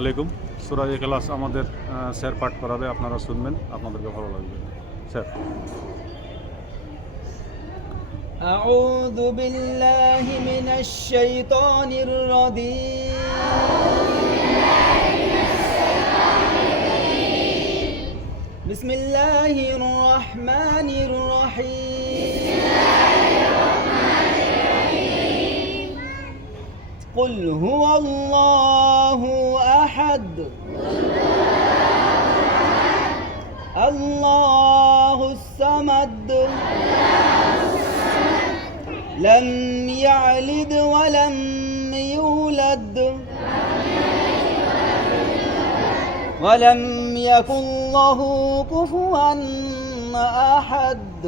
আলাইকুম। সূরা ইখলাস আমাদের স্যার পাঠ করাবে, আপনারা শুনবেন, আপনাদেরকে ভালো লাগবে। স্যার। أعوذ بالله من الشيطان الرجيم بسم الله الرحمن الرحيم قل هو الله أحد الله الصمد لم يلد ولم يولد ولم يكن له كفوا أحد